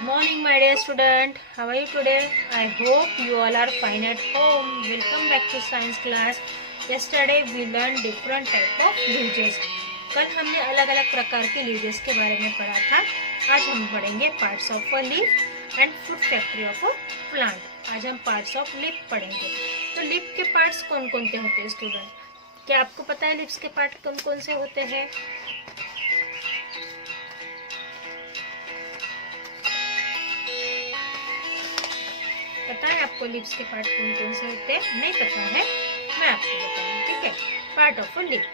Morning, my dear student. How are you today? I hope you all are fine at home. Welcome back to science class. Yesterday we learned different type of leaves. कल हमने अलग अलग प्रकार के leaves के बारे में पढ़ा था. आज हम पढ़ेंगे parts of a leaf and food factory of a plant. आज हम पार्ट्स ऑफ लीफ पढ़ेंगे. तो लीफ के पार्ट्स कौन कौन से होते हैं स्टूडेंट? क्या आपको पता है लीव्स के पार्ट कौन कौन से होते हैं? पता है आपको लीव्स के पार्ट कौन कौन से होते हैं? नहीं पता है, मैं आपको बताऊंगी. ठीक है, पार्ट ऑफ अ लीफ.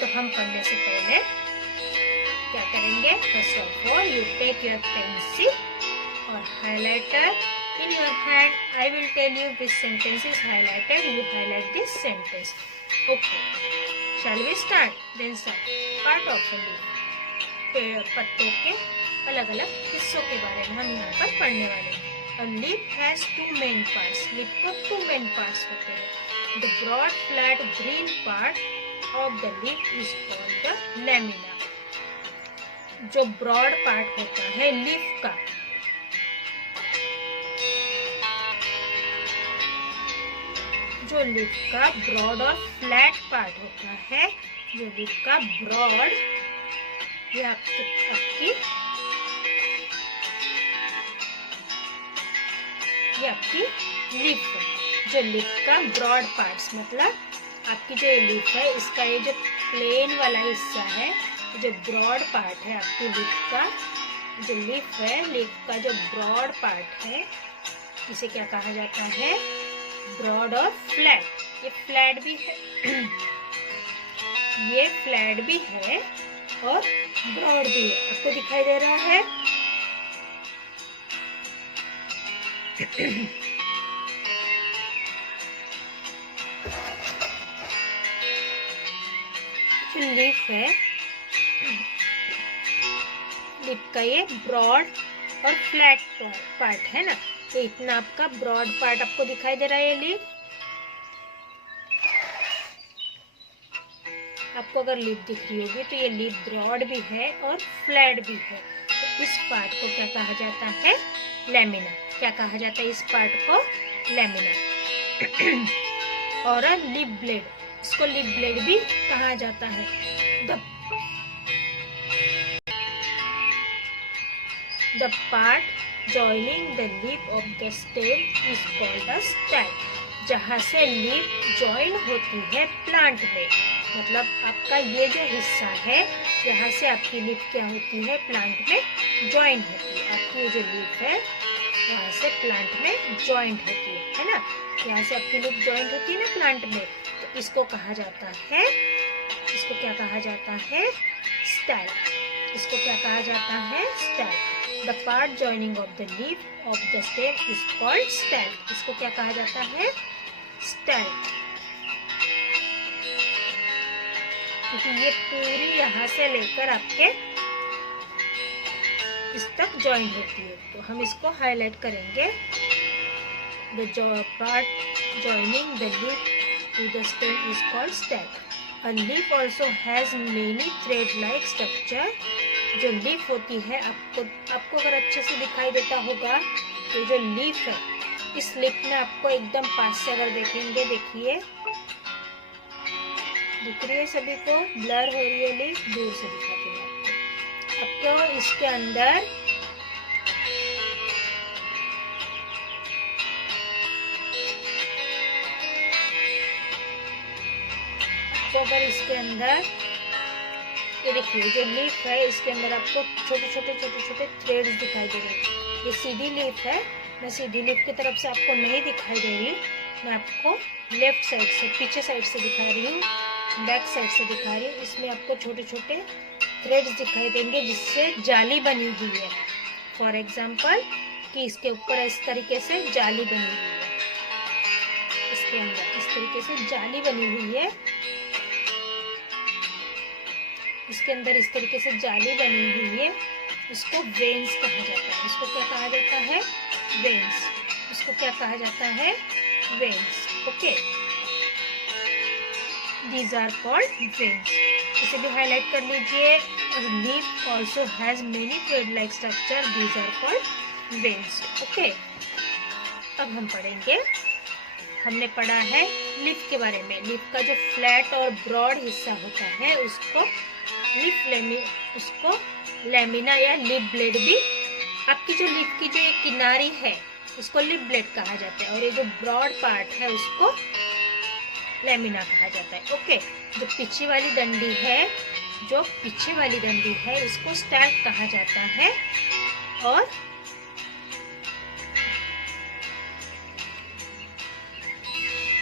तो हम पढ़ने से पहले क्या करेंगे? First of all you take your pencil और highlighter in your hand. I will tell you which sentence is highlighted. You highlight this sentence. Okay, shall we start? Then start. Part of a leaf, पत्तों के अलग अलग हिस्सों के बारे में हम यहाँ पर पढ़ने वाले हैं. A leaf has two main parts. Leaf को two main parts होते हैं. The broad flat green part of the leaf is called the lamina. जो broad part होता है लीफ का, जो लीफ का broad और flat part होता है, जो लीफ का broad, ये आपकी ये आपकी लीफ है. जो लीफ का ब्रॉड पार्ट्स मतलब आपकी जो लीफ है, इसका ये जो प्लेन वाला हिस्सा है, जो ब्रॉड पार्ट है आपकी लीफ का, जो लीफ है, लीफ का जो ब्रॉड पार्ट है, इसे क्या कहा जाता है? ब्रॉड और फ्लैट. ये फ्लैट भी है ये फ्लैट भी है और ब्रॉड भी है. आपको दिखाई दे रहा है? लीफ है, लीफ का ये ब्रॉड और फ्लैट पार्ट है ना. तो इतना आपका ब्रॉड पार्ट आपको दिखाई दे रहा है. ये लीफ आपको अगर लीफ दिख रही होगी तो ये लीफ ब्रॉड भी है और फ्लैट भी है. तो इस पार्ट को क्या कहा जाता है? लैमिना. क्या कहा जाता है इस पार्ट को? लैमिना. और लीफ ब्लेड, इसको लीफ ब्लेड भी कहा जाता है. The part joining the leaf of the stem is called a stem. जहाँ से लीफ ज्वाइन होती है प्लांट में, मतलब आपका ये जो हिस्सा है, यहाँ से आपकी लीफ क्या होती है? प्लांट में ज्वाइन होती है. आपकी ये जो लीफ है यहाँ से प्लांट में ज्वाइंट होती है ना. यहाँ से आपकी लीफ ज्वाइंट होती है ना प्लांट में. तो इसको कहा जाता है, इसको क्या कहा जाता है? स्टेल. इसको क्या कहा जाता है? Stalk. The part joining of the leaf of the stem is called stalk. इसको क्या कहा जाता है? स्टेल. क्योंकि ये पूरी यहाँ से लेकर आपके इस तक ज्वाइन होती है. तो हम इसको हाईलाइट करेंगे. The part joining the leaf to the stem is called stem. A leaf also has many thread like structure. जो लीफ होती है, आपको अगर अच्छे से दिखाई देता होगा तो जो लीफ है, इस लीफ में आपको एकदम पास से अगर देखेंगे, देखिए दिख रही है सभी को? ब्लर हो रही है लीफ, दूर से दिखाती हूँ आपको. इसके अंदर अगर इसके अंदर ये देखिए जो लीफ है, इसके अंदर आपको छोटे छोटे थ्रेड्स दिखाई दे रहे हैं. ये सीधी लीफ है. मैं सीधी लीफ की तरफ से आपको नहीं दिखाई दे रही, मैं आपको लेफ्ट साइड से, पीछे साइड से दिखा रही हूँ, बैक साइड से दिखा रही हूँ. इसमें आपको छोटे छोटे थ्रेड्स दिखाई देंगे जिससे जाली बनी हुई है. फॉर एग्जाम्पल कि इसके ऊपर इस तरीके से जाली बनी हुई है, इसके अंदर इस तरीके से जाली बनी हुई है, इसके अंदर इस तरीके से जाली बनी हुई है. इसको वेन्स कहा जाता है. इसको क्या कहा जाता है? वेन्स. इसको क्या कहा जाता है? Veins. Okay, these are called veins. इसे भी हाईलाइट कर लीजिए. Leaf also has many thread like structure. These are called veins. Okay, अब हम पढ़ेंगे, हमने पढ़ा है लीफ के बारे में। लीफ का जो फ्लैट और ब्रॉड हिस्सा होता है उसको लैमिना या लिप ब्लेड भी, आपकी जो लीफ की जो एक किनारी है उसको लिप ब्लेड कहा जाता है, और ये जो ब्रॉड पार्ट है उसको लैमिना कहा जाता है। ओके, जो पीछे वाली डंडी है उसको स्टैक कहा जाता है, और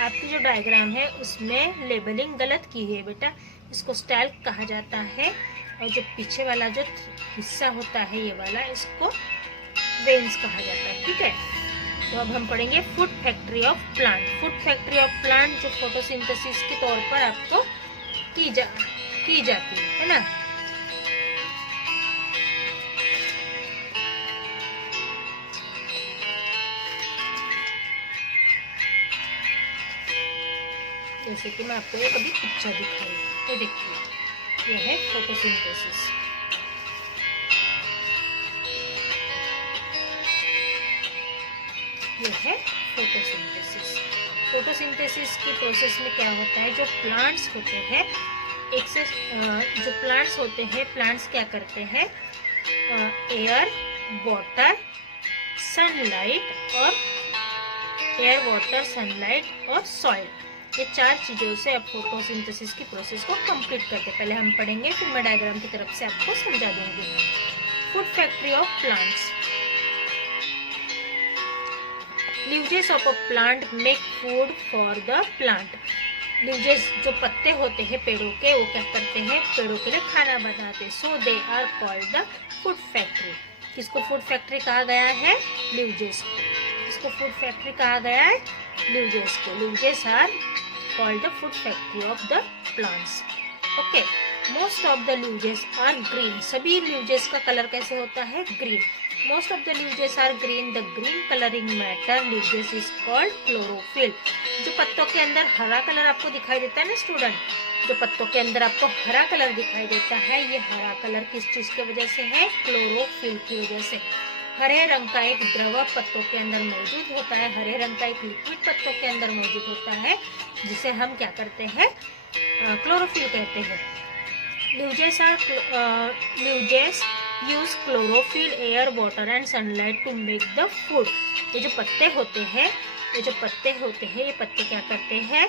आपकी जो डायग्राम है उसमें लेबलिंग गलत की है बेटा, इसको स्टैल्क कहा जाता है, और जो पीछे वाला जो हिस्सा होता है ये वाला, इसको वेन्स कहा जाता है। ठीक है, तो अब हम पढ़ेंगे food factory of plant. Food factory of plant जो फोटोसिंथेसिस के तौर पर आपको की जाती है ना। जैसे कि मैं आपको एक अभी पिक्चर दिखाई, तो देखिए यह है फोटोसिंथेसिस। यह है फोटोसिंथेसिस। फोटोसिंथेसिस की प्रोसेस में क्या होता है, जो प्लांट्स होते हैं प्लांट्स क्या करते हैं, एयर वाटर सनलाइट और सॉइल, ये 4 चीजों से आप फोटोसिंथेसिस की प्रोसेस को कंप्लीट करते हैं। पहले हम पढ़ेंगे, फिर मैं डायग्राम की तरफ से आपको समझा दूंगी। Food factory of plants. Leaves of a plant make food for the plant. Leaves जो पत्ते होते हैं पेड़ों के, वो क्या करते हैं, पेड़ों के लिए खाना बनाते हैं। So they are called the food factory. किसको फूड फैक्ट्री कहा गया है, लीव्स को। इसको फूड फैक्ट्री कहा गया है, लीव्स को। Leaves are called the food factory of the plants. Okay, most of the leaves are green. सभी leaves का कलर कैसे होता है, green. Most of the leaves are green. The green coloring matter leaves is called chlorophyll. जो पत्तों के अंदर हरा कलर आपको दिखाई देता है ना स्टूडेंट, जो पत्तों के अंदर आपको हरा कलर दिखाई देता है, ये हरा कलर किस चीज की वजह से है, क्लोरोफिल की वजह से। हरे रंग का एक द्रव पत्तों के अंदर मौजूद होता है, हरे रंग का एक लिक्विड पत्तों के अंदर मौजूद होता है, जिसे हम क्या करते हैं, क्लोरोफिल कहते हैं। Leaves use chlorophyll, air, water and sunlight to make the food. ये जो पत्ते होते हैं ये पत्ते क्या करते हैं,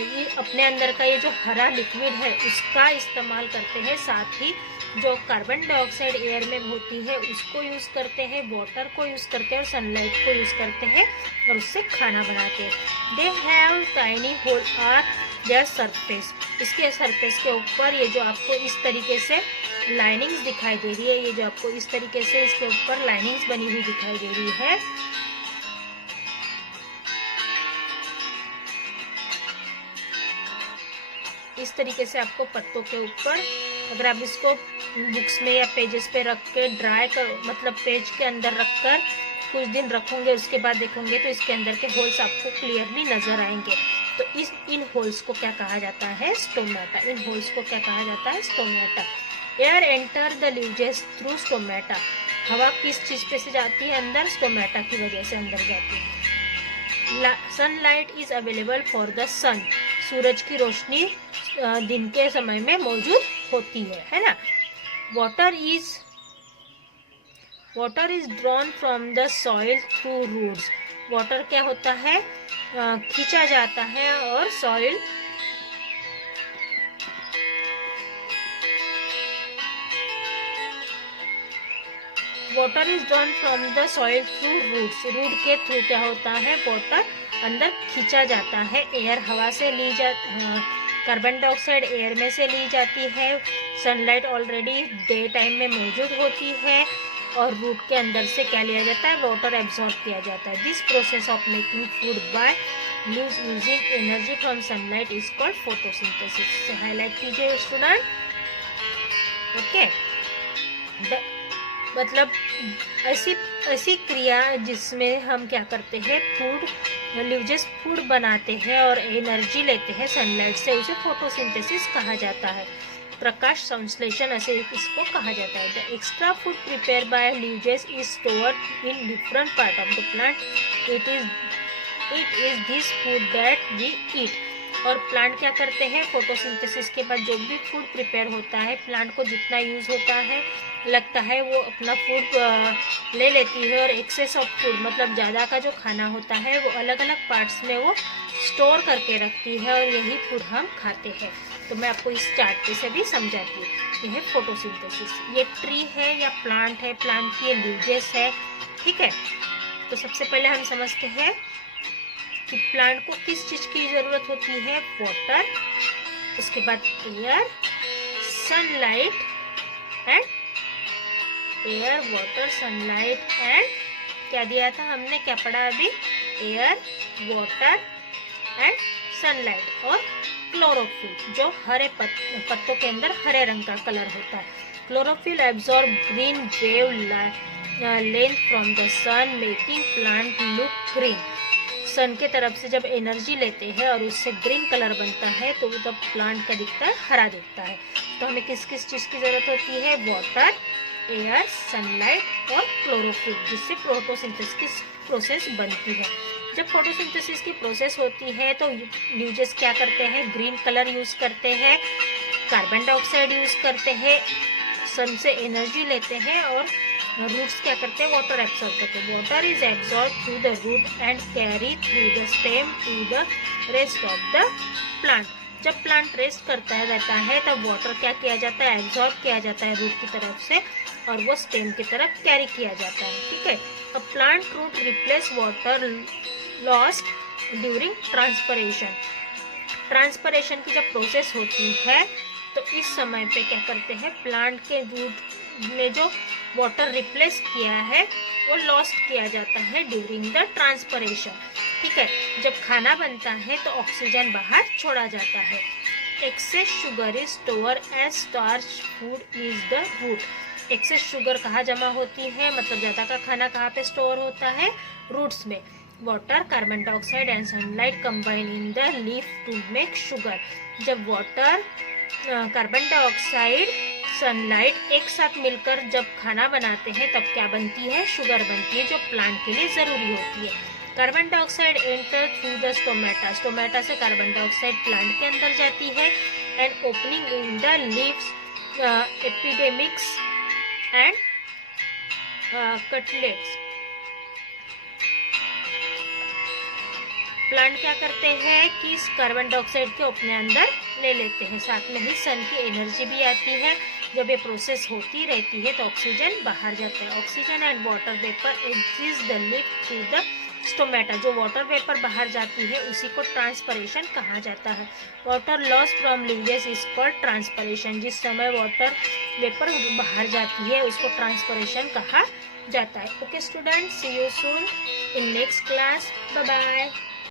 ये अपने अंदर का ये जो हरा लिक्विड है उसका इस्तेमाल करते हैं, साथ ही जो कार्बन डाइऑक्साइड एयर में होती है उसको यूज़ करते हैं, वाटर को यूज़ करते हैं और सनलाइट को यूज़ करते हैं, और उससे खाना बनाते हैं। They have tiny hole are their surface. इसके सरफेस के ऊपर ये जो आपको इस तरीके से लाइनिंग्स दिखाई दे रही है, ये जो आपको इस तरीके से इसके ऊपर लाइनिंग्स बनी हुई दिखाई दे रही है, इस तरीके से आपको पत्तों के ऊपर, अगर आप इसको बुक्स में या पेजेस पे रख के मतलब पेज के अंदर रखकर कुछ दिन रखोगे, उसके बाद देखोगे तो इसके अंदर के होल्स आपको क्लियरली नजर आएंगे। तो इन होल्स को क्या कहा जाता है, स्टोमेटा। इन होल्स को क्या कहा जाता है, stomata. Air enter the leaves through stomata. हवा किस चीज पे से जाती है अंदर, स्टोमेटा की वजह से अंदर जाती है। Sunlight is available for the sun. सूरज की रोशनी दिन के समय में मौजूद होती है ना। Water is drawn from the soil through roots. Water क्या होता है, खींचा जाता है, और soil water is drawn from the soil through roots. Root के थ्रू क्या होता है, वाटर अंदर खींचा जाता है। एयर हवा से कार्बन डाइऑक्साइड एयर में से ली जाती है। सनलाइट ऑलरेडी डे टाइम में मौजूद होती है, और रूट के अंदर से क्या लिया जाता है, वाटर एब्जॉर्ब किया जाता है। This process of making food by leaves using energy from sunlight is called photosynthesis. Highlight कीजिए स्टूडेंट। ओके, मतलब ऐसी क्रिया जिसमें हम क्या करते हैं, लीव्स फूड बनाते हैं और एनर्जी लेते हैं सनलाइट से, उसे फोटोसिंथेसिस कहा जाता है। प्रकाश संश्लेषण ऐसे इसको कहा जाता है। The extra food prepare by leaves is stored in different part of the plant. It is this food that we eat. और प्लांट क्या करते हैं, फोटोसिंथेसिस के बाद जो भी फूड प्रिपेयर होता है, प्लांट को जितना यूज़ होता है लगता है वो अपना फूड ले लेती है, और एक्सेस ऑफ फूड मतलब ज़्यादा का जो खाना होता है वो अलग अलग पार्ट्स में वो स्टोर करके रखती है, और यही फूड हम खाते हैं। तो मैं आपको इस चार्ट पे से भी समझाती हूँ। ये है फोटोसिंथेसिस। ये ट्री है या प्लांट है, प्लांट की लीव्स है, ठीक है। तो सबसे पहले हम समझते हैं कि प्लांट को किस चीज़ की ज़रूरत होती है, वाटर, उसके बाद air, sunlight and air, water, sunlight and क्या दिया था हमने, क्या पढ़ा अभी, एयर, वाटर एंड सनलाइट, और क्लोरोफिल जो हरे पत्तों के अंदर हरे रंग का कलर होता है। Chlorophyll absorb green wavelength from the sun making plant look green. Sun के तरफ से जब एनर्जी लेते हैं और उससे ग्रीन कलर बनता है तो तब प्लांट का दिखता है, हरा दिखता है। तो हमें किस किस चीज़ की ज़रूरत होती है, वाटर, एयर, सनलाइट और क्लोरोफिल, जिससे फोटोसिंथेसिस की प्रोसेस बनती है। जब फोटोसिंथेसिस की प्रोसेस होती है तो लीव्स क्या करते हैं, ग्रीन कलर यूज़ करते हैं, कार्बन डाइऑक्साइड यूज़ करते हैं, सन से एनर्जी लेते हैं, और रूट्स क्या करते हैं, वाटर एब्सॉर्ब करते हैं। Water is absorb through the root and carry through the stem to the rest of the plant. जब प्लांट रेस्ट करता रहता है तब वाटर क्या किया जाता है, एब्सॉर्ब किया जाता है रूट की तरफ से, और वो स्टेम की तरफ कैरी किया जाता है, ठीक है। A plant root replace water lost during transpiration. Transpiration की जब प्रोसेस होती है तो इस समय पे क्या करते हैं, प्लांट के रूट ने जो वाटर रिप्लेस किया है वो लॉस्ट किया जाता है ड्यूरिंग द ट्रांसपरेशन, ठीक है। जब खाना बनता है तो ऑक्सीजन बाहर छोड़ा जाता है। Excess sugar is store as starch food is the root. Excess sugar कहाँ जमा होती है, मतलब ज़्यादा का खाना कहाँ पे स्टोर होता है, रूट्स में। Water, carbon dioxide and sunlight combine in the leaf to make sugar. जब वाटर, कार्बन डाइऑक्साइड, सनलाइट एक साथ मिलकर जब खाना बनाते हैं तब क्या बनती है, शुगर बनती है, जो प्लांट के लिए ज़रूरी होती है। Carbon dioxide enter through the stomata. Stomata से कार्बन डाइऑक्साइड प्लांट के अंदर जाती है, and opening in the leaves epidemics and cutlets. Plant क्या करते हैं कि इस कार्बन डाइऑक्साइड को अपने अंदर ले लेते हैं, साथ में ही सन की एनर्जी भी आती है। जब ये प्रोसेस होती रहती है तो ऑक्सीजन बाहर जाता है। Oxygen and water vapour exist the leaf through the stomata. जो वाटर वेपर बाहर जाती है उसी को ट्रांसपरेशन कहा जाता है। Water loss from leaves is called transpiration. जिस समय वाटर वेपर बाहर जाती है उसको ट्रांसपरेशन कहा जाता है। Okay student, see you soon in next class, bye bye.